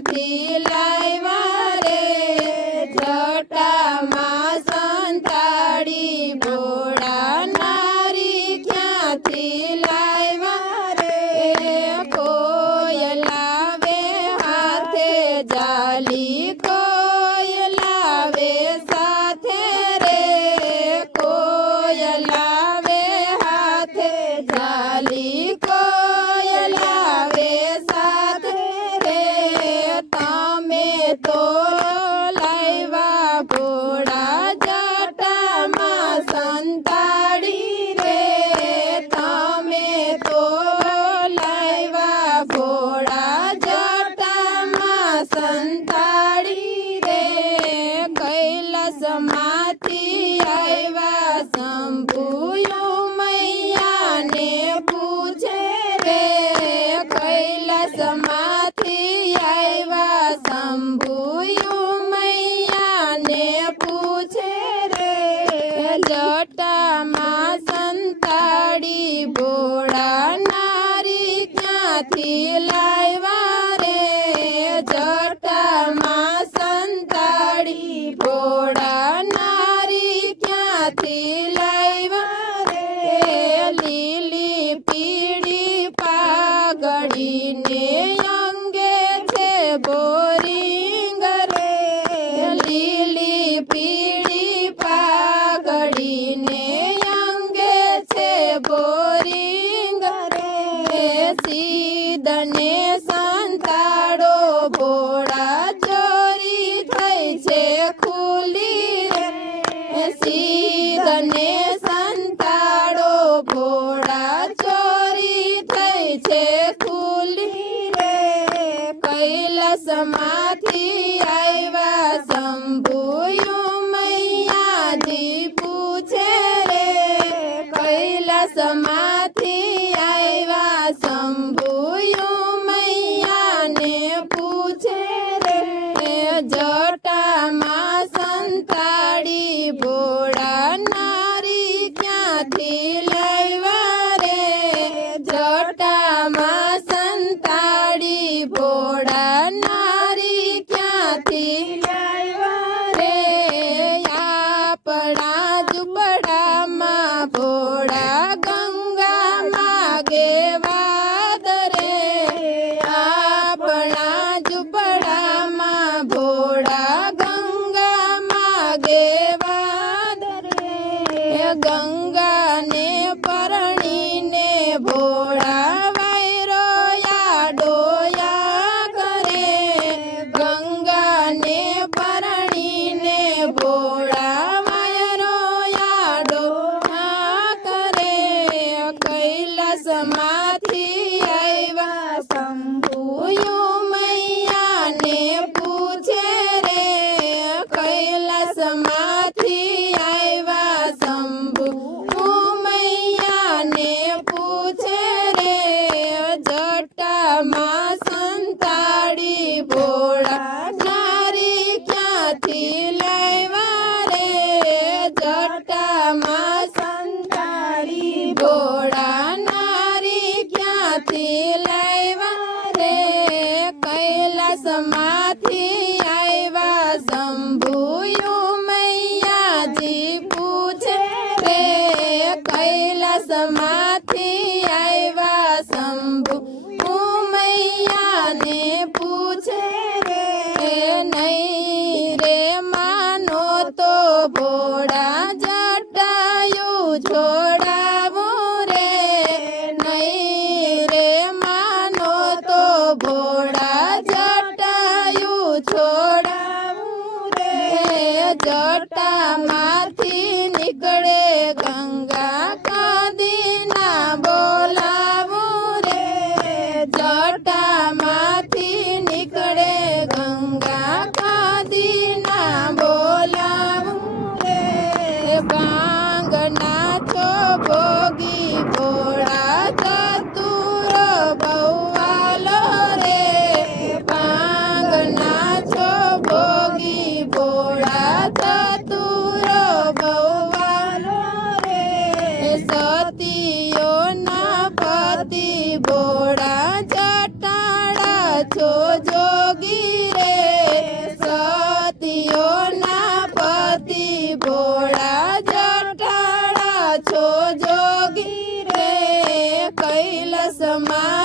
ક્યાંથી લાવ્યા રે જટામાં સંતાડી ભોળા નારી ક્યાંથી લાવ્યા રે કોઈ લાવે હાથે જાલી કોઈ લાવે સાથે રે કોઈ લાવે હાથે જાલી કોઈ લાવે સાથે રે તમે તો લાવ્યા ભોળા જટામાં સંતાડી રે તમે તો લાવ્યા ભોળા જટામાં સંતાડી રે કૈલાસમાંથી આવ્યા શંભુયો મૈયાને પૂછે રે કૈલાસમાંથી આવ્યા શંભુયો મૈયાને પૂછે રે જટામાં સંતાડી ભોળા નારી ક્યાંથી લાવ્યા રે જટામાં સંતાડી ભોળા નારી ક્યાંથી લાવ્યા રે લીલી પીળી પાઘડીને અંગે છે બોરિંગ રે લીલી પીળી પાઘડીને અંગે છે બોરિંગ રે સીધને સંતાડો ભોળા ચોરી થઈ છે ખુલી રે સીધને સંતાડો ભોળા ચોરી થઈ છે ખુલી રે કૈલાસમાંથી આવ્યા શંભુયો મૈયાજી પૂછે રે કૈલાસમાંથી આવ્યા શંભુયો મૈયાને પૂછે રે જટામાં સંતાડી ભોળા નારી ક્યાંથી લાવ્યા રે જટામાં સંતાડી ભોળા નારી ક્યાંથી લાવ્યા રે આપણા ઝૂંપડામાં ભોળા ગંગા માગે વાદ રે આપણા ઝૂંપડામાં ભોળા ગંગા માગે વાદ રે ગંગાને પરણીને ભોળા વાયરો યાડોયા કરે ગંગાને પરણીને ભોળા વાયરો યાડોયા કરે કૈલાસમાંથી આવ્યા શંભુયો મૈયાને પૂછે રે કૈલાસમાંથી આવ્યા શંભુ મૈયાને પૂછે રે જટામાં સંતાડી ભોળા નારી ક્યાંથી લાવ્યા રે જટામાં સંતાડી ભોળા નારી ક્યાંથી લાવ્યા રે કૈલાસમાંથી આવ્યા શંભુયો મૈયાજી પૂછે રે કૈલાસમાંથી આવ્યા શંભુ મૈયાને પૂછે રે નહીં રે માનો તો ભોળા જટાયું છોડાવું રે નહીં રે માનો તો ભોળા જટાયું છોડાવું રે જટામાંથી નીકળે ગંગા કાંદીના બોલાવું રે જટામાંથી નીકળે ગંગા કાંદીના બોલાવું રે ભાંગના છો ભોગી ભોળા ચતુર બહુવાલો રે ભાંગના છો ભોગી ભોળા ચતુર બહુવાલો રે સતીઓના પતિ ભોળા જટાડા છો જોગી સમા